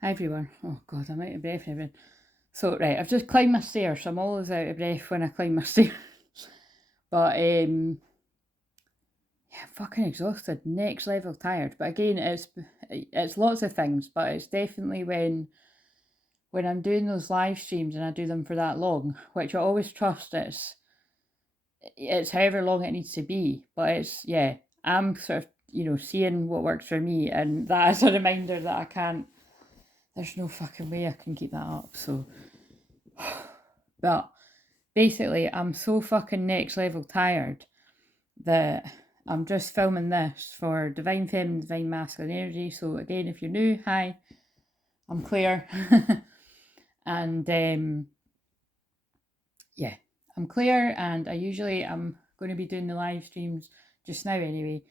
Hi everyone. Oh god, I'm out of breath and everything. So right, I've just climbed my stairs, so I'm always out of breath when I climb my stairs. But yeah, I'm fucking exhausted, next level tired. But again, it's lots of things, but it's definitely when I'm doing those live streams and I do them for that long, which I always trust it's however long it needs to be. But it's yeah, I'm sort of seeing what works for me, and that is a reminder that I can't. There's no fucking way I can keep that up. So, but basically, I'm so fucking next level tired that I'm just filming this for Divine Feminine, Divine Masculine Energy. So again, if you're new, hi, I'm Claire, and yeah, I'm Claire, and I'm going to be doing the live streams just now anyway.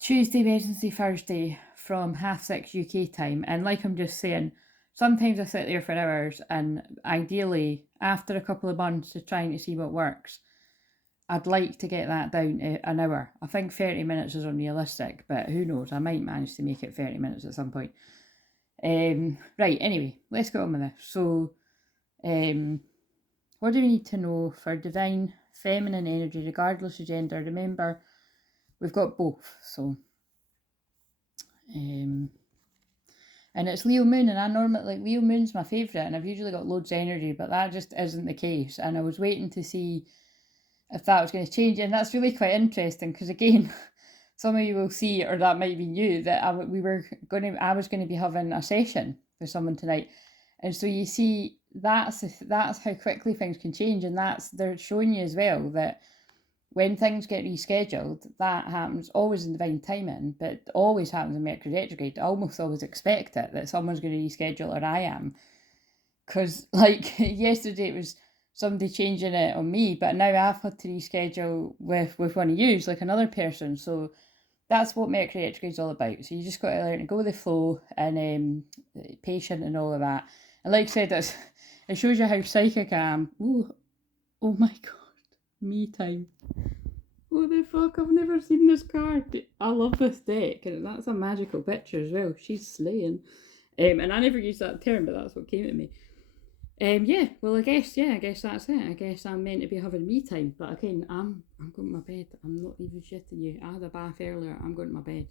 Tuesday, Wednesday, Thursday from 6:30 UK time, and like I'm just saying, sometimes I sit there for hours, and ideally, after a couple of months of trying to see what works, I'd like to get that down to an hour. I think 30 minutes is unrealistic, but who knows? I might manage to make it 30 minutes at some point. Right, anyway, let's get on with this. So, what do we need to know for divine feminine energy, regardless of gender? Remember, we've got both. So, and it's Leo Moon, and I normally, Leo Moon's my favourite, and I've usually got loads of energy, but that just isn't the case. And I was waiting to see if that was going to change, and that's really quite interesting because again, some of you will see, or that might be you, that I was going to be having a session with someone tonight, and so you see that's how quickly things can change, and they're showing you as well that when things get rescheduled, that happens always in divine timing, but it always happens in Mercury retrograde. I almost always expect it that someone's going to reschedule, or I am, because like yesterday it was somebody changing it on me, but now I've had to reschedule with one of you, like another person. So that's what Mercury retrograde is all about. So you just got to learn to go with the flow and patient and all of that. And like I said, it shows you how psychic I am. Ooh, oh my god, me time. What the fuck? I've never seen this card. I love this deck, and that's a magical picture as well. She's slaying. And I never used that term, but that's what came to me. Yeah, well, I guess that's it. I guess I'm meant to be having me time, but again, I'm going to my bed. I'm not even shitting you. I had a bath earlier. I'm going to my bed.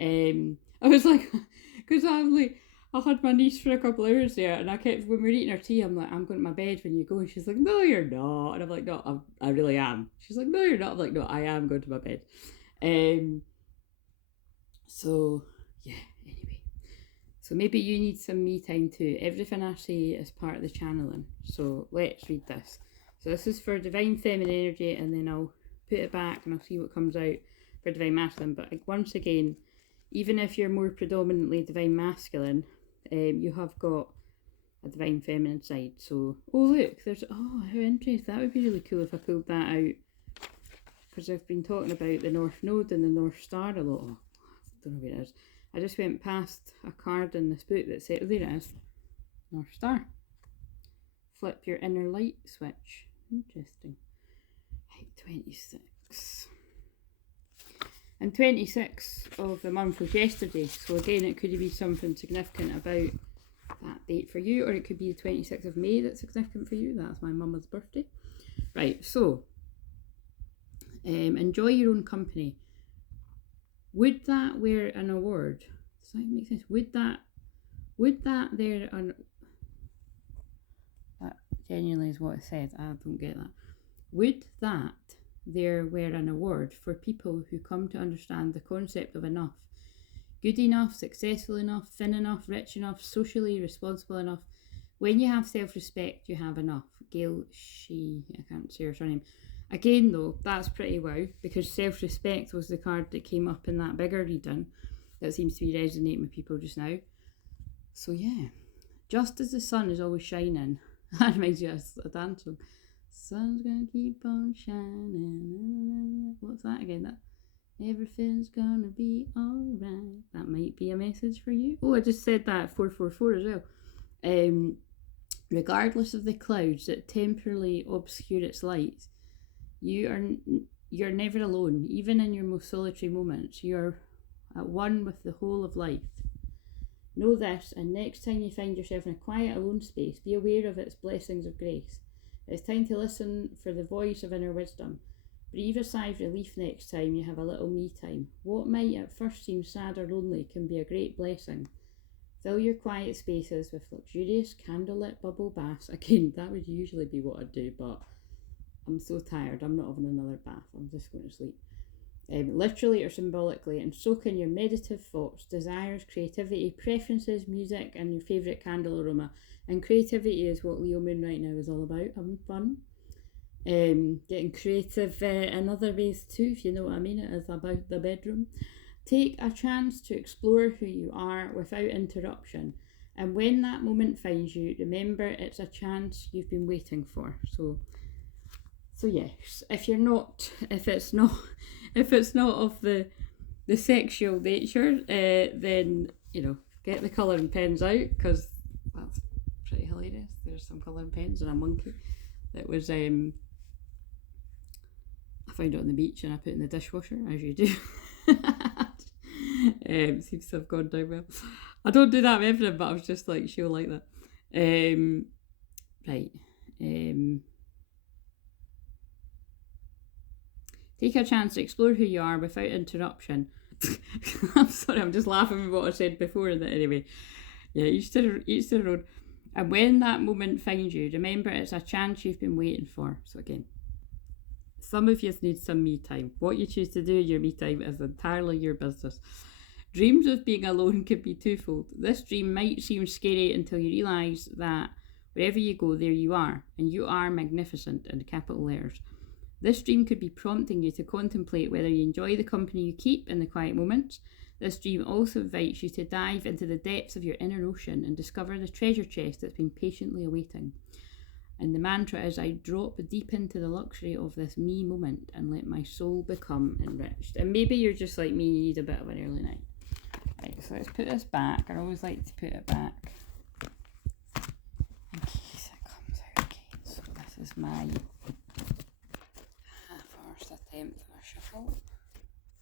I was like, because I had my niece for a couple of hours there, and I kept when we were eating our tea, I'm like, I'm going to my bed when you go, and she's like, no, you're not, and I'm like, no, I really am. She's like, no, you're not. I'm like, no, I am going to my bed. So yeah. Anyway. So maybe you need some me time too. Everything I say is part of the channeling. So let's read this. So this is for divine feminine energy, and then I'll put it back and I'll see what comes out for divine masculine. But once again, even if you're more predominantly divine masculine, you have got a divine feminine side. So, oh look, there's, oh how interesting. That would be really cool if I pulled that out. Because I've been talking about the North Node and the North Star a lot. Oh, I don't know where it is. I just went past a card in this book that said, oh, there it is, North Star. Flip your inner light switch. Interesting. Right, 26. And 26 of the month was yesterday. So again, it could be something significant about that date for you, or it could be the 26th of May that's significant for you. That's my mama's birthday. Right, so enjoy your own company. Would that wear an award? Does that make sense? Would that there an that genuinely is what it said. I don't get that. Would that there were an award for people who come to understand the concept of enough? Good enough, successful enough, thin enough, rich enough, socially responsible enough. When you have self-respect, you have enough. Gail, I can't say her surname. Again, though, that's pretty wow, because self-respect was the card that came up in that bigger reading that seems to be resonating with people just now. So yeah, just as the sun is always shining, that reminds me of a dance song. Sun's gonna keep on shining. What's that again? That everything's gonna be alright. That might be a message for you. Oh, I just said that 444 as well. Regardless of the clouds that temporarily obscure its light, you're never alone. Even in your most solitary moments, you're at one with the whole of life. Know this, and next time you find yourself in a quiet, alone space, be aware of its blessings of grace. It's time to listen for the voice of inner wisdom. Breathe a sigh of relief next time you have a little me time. What might at first seem sad or lonely can be a great blessing. Fill your quiet spaces with luxurious candlelit bubble baths. Again, that would usually be what I'd do, but I'm so tired. I'm not having another bath. I'm just going to sleep. Literally or symbolically, and soak in your meditative thoughts, desires, creativity, preferences, music, and your favourite candle aroma. And creativity is what Leo Moon right now is all about, having fun. Getting creative in other ways too, if you know what I mean. It is about the bedroom. Take a chance to explore who you are without interruption. And when that moment finds you, remember it's a chance you've been waiting for. So yes, if it's not of the sexual nature, then, you know, get the colouring pens out, because that's pretty hilarious. There's some colouring pens and a monkey that was, I found it on the beach and I put it in the dishwasher, as you do. Seems to have gone down well. I don't do that with everything, but I was just like, she'll like that. Right. Take a chance to explore who you are without interruption. I'm sorry, I'm just laughing at what I said before. That anyway. Yeah, each to their own. And when that moment finds you, remember it's a chance you've been waiting for. So again, some of you need some me time. What you choose to do in your me time is entirely your business. Dreams of being alone could be twofold. This dream might seem scary until you realise that wherever you go, there you are. And you are magnificent in capital letters. This dream could be prompting you to contemplate whether you enjoy the company you keep in the quiet moments. This dream also invites you to dive into the depths of your inner ocean and discover the treasure chest that's been patiently awaiting. And the mantra is, I drop deep into the luxury of this me moment and let my soul become enriched. And maybe you're just like me, you need a bit of an early night. Right, so let's put this back. I always like to put it back in case it comes out again. So this is my half-hour's attempt at a shuffle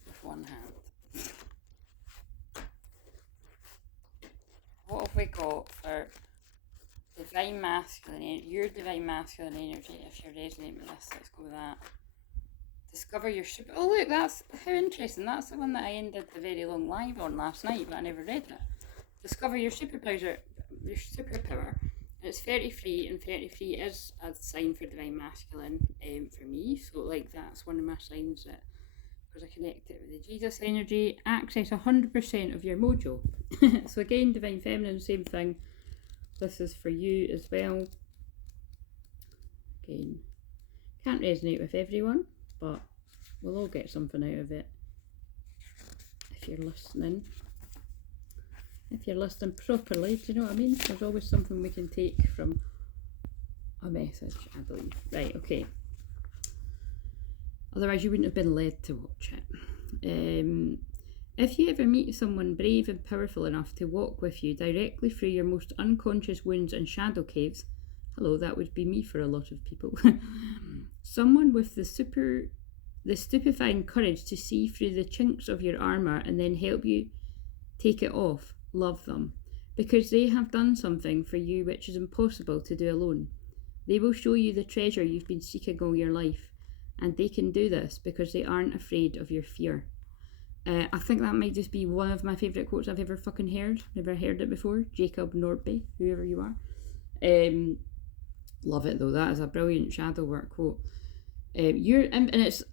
with one hand. What have we got for divine masculine energy? Your divine masculine energy, if you're resonating with this, let's go with that. Discover your super... Oh look, that's how interesting. That's the one that I ended the very long live on last night, but I never read it. Discover your superpower. It's 33, and 33 is a sign for divine masculine for me. So like that's one of my signs that, because I connect it with the Jesus energy, access 100% of your mojo. So again, divine feminine, same thing. This is for you as well. Again, can't resonate with everyone, but we'll all get something out of it if you're listening. If you're listening properly, do you know what I mean? There's always something we can take from a message, I believe. Right, okay. Otherwise you wouldn't have been led to watch it. If you ever meet someone brave and powerful enough to walk with you directly through your most unconscious wounds and shadow caves, hello, that would be me for a lot of people. Someone with the stupefying courage to see through the chinks of your armour and then help you take it off, love them. Because they have done something for you which is impossible to do alone. They will show you the treasure you've been seeking all your life. And they can do this because they aren't afraid of your fear. I think that might just be one of my favourite quotes I've ever fucking heard. Never heard it before. Jacob Nordby, whoever you are. Love it though. That is a brilliant shadow work quote. I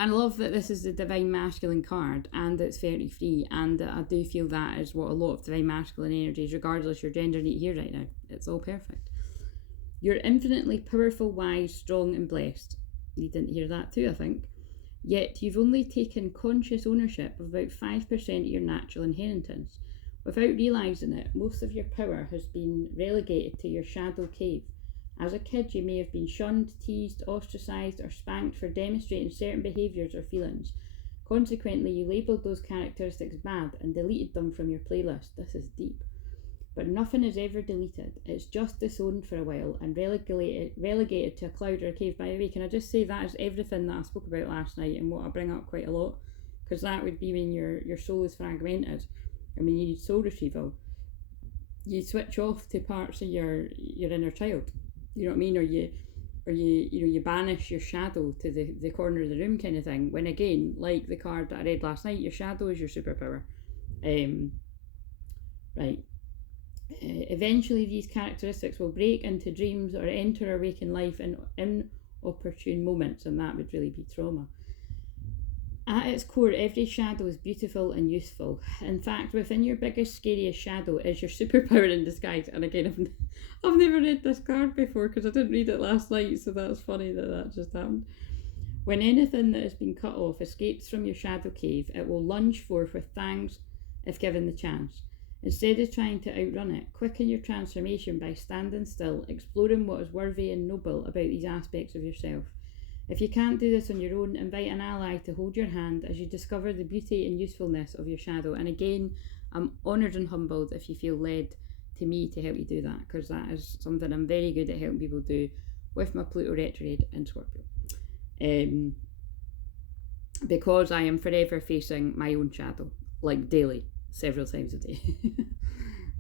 love that this is the divine masculine card and it's 33, and I do feel that is what a lot of divine masculine energies, regardless your gender, need here right now. It's all perfect. You're infinitely powerful, wise, strong, and blessed. You didn't hear that too, I think. Yet you've only taken conscious ownership of about 5% of your natural inheritance. Without realising it, most of your power has been relegated to your shadow cave. As a kid, you may have been shunned, teased, ostracised, or spanked for demonstrating certain behaviours or feelings. Consequently, you labelled those characteristics bad and deleted them from your playlist. This is deep. But nothing is ever deleted. It's just disowned for a while and relegated to a cloud or a cave. By the way, can I just say that is everything that I spoke about last night and what I bring up quite a lot, because that would be when your soul is fragmented and when you need soul retrieval. you switch off to parts of your inner child. You know what I mean? Or you banish your shadow to the corner of the room kind of thing. When again, like the card that I read last night, your shadow is your superpower. Right. Eventually, these characteristics will break into dreams or enter awakened life in inopportune moments, and that would really be trauma. At its core, every shadow is beautiful and useful. In fact, within your biggest, scariest shadow is your superpower in disguise. And again, I've never read this card before because I didn't read it last night, so that's funny that just happened. When anything that has been cut off escapes from your shadow cave, it will lunge forth with thanks if given the chance. Instead of trying to outrun it, quicken your transformation by standing still, exploring what is worthy and noble about these aspects of yourself. If you can't do this on your own, invite an ally to hold your hand as you discover the beauty and usefulness of your shadow. And again, I'm honoured and humbled if you feel led to me to help you do that, because that is something I'm very good at helping people do with my Pluto retrograde in Scorpio. Because I am forever facing my own shadow, like daily, several times a day.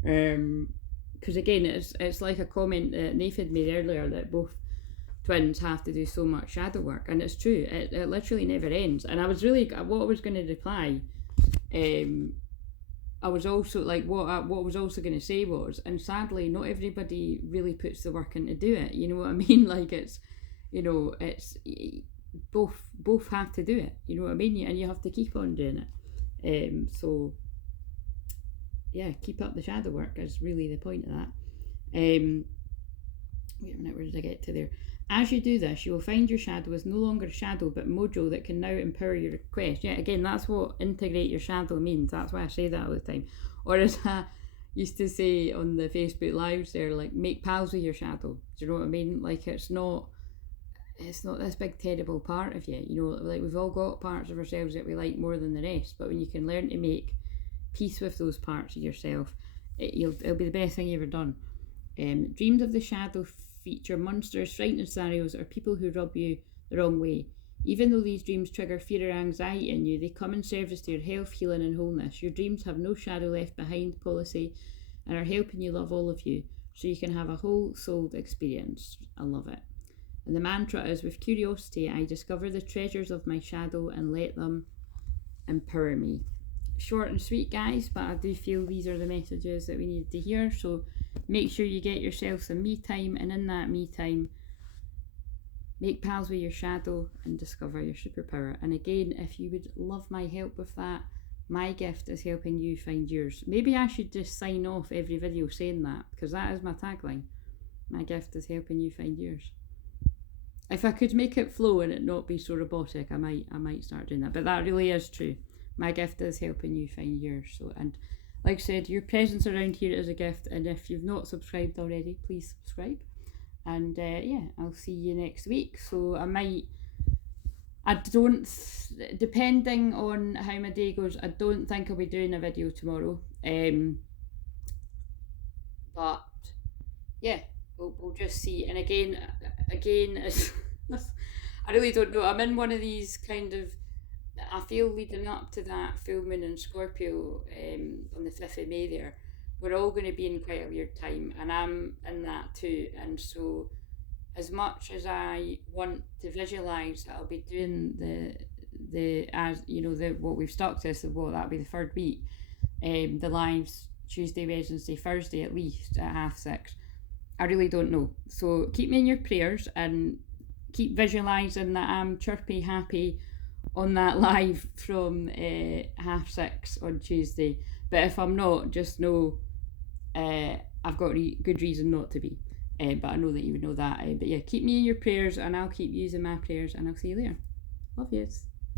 Because again, it's like a comment that Nathan made earlier, that both twins have to do so much shadow work, and it's true, it literally never ends. And I was really, what I was going to reply, I was also like, what I was also going to say was, and sadly not everybody really puts the work in to do it, you know what I mean? Like, it's, you know, it's both have to do it, you know what I mean? And you have to keep on doing it. So yeah, keep up the shadow work is really the point of that. Wait a minute, where did I get to there? As you do this, you will find your shadow is no longer a shadow, but mojo that can now empower your request. Yeah, again, that's what integrate your shadow means. That's why I say that all the time. Or as I used to say on the Facebook lives there, like, make pals with your shadow. Do you know what I mean? Like, it's not this big terrible part of you. You know, like, we've all got parts of ourselves that we like more than the rest, but when you can learn to make peace with those parts of yourself, it'll be the best thing you've ever done. Dreams of the shadow feature monsters, frightening scenarios, or people who rub you the wrong way. Even though these dreams trigger fear or anxiety in you, they come in service to your health, healing, and wholeness. Your dreams have no shadow left behind policy and are helping you love all of you, so you can have a whole-souled experience. I love it. And the mantra is, with curiosity, I discover the treasures of my shadow and let them empower me. Short and sweet, guys, but I do feel these are the messages that we need to hear. So make sure you get yourself some me time, and in that me time, make pals with your shadow and discover your superpower. And again, if you would love my help with that, my gift is helping you find yours. Maybe I should just sign off every video saying that, because that is my tagline. My gift is helping you find yours. If I could make it flow and it not be so robotic, I might start doing that. But that really is true. My gift is helping you find yours. So, and like I said, your presence around here is a gift, and if you've not subscribed already, please subscribe. And yeah, I'll see you next week. So depending on how my day goes, I don't think I'll be doing a video tomorrow. But yeah, we'll just see. And again, I really don't know. I'm in one of these kind of, I feel leading up to that full moon in Scorpio on the 5th of May there, we're all going to be in quite a weird time, and I'm in that too. And so, as much as I want to visualise that I'll be doing the as you know, the what we've stuck to, so what that'll be the third week, the lives Tuesday, Wednesday, Thursday at least at 6:30. I really don't know. So keep me in your prayers and keep visualising that I'm chirpy, happy on that live from 6:30 on Tuesday. But if I'm not, just know I've got good reason not to be. But I know that you would know that. But yeah, keep me in your prayers, and I'll keep using my prayers, and I'll see you later. Love yous.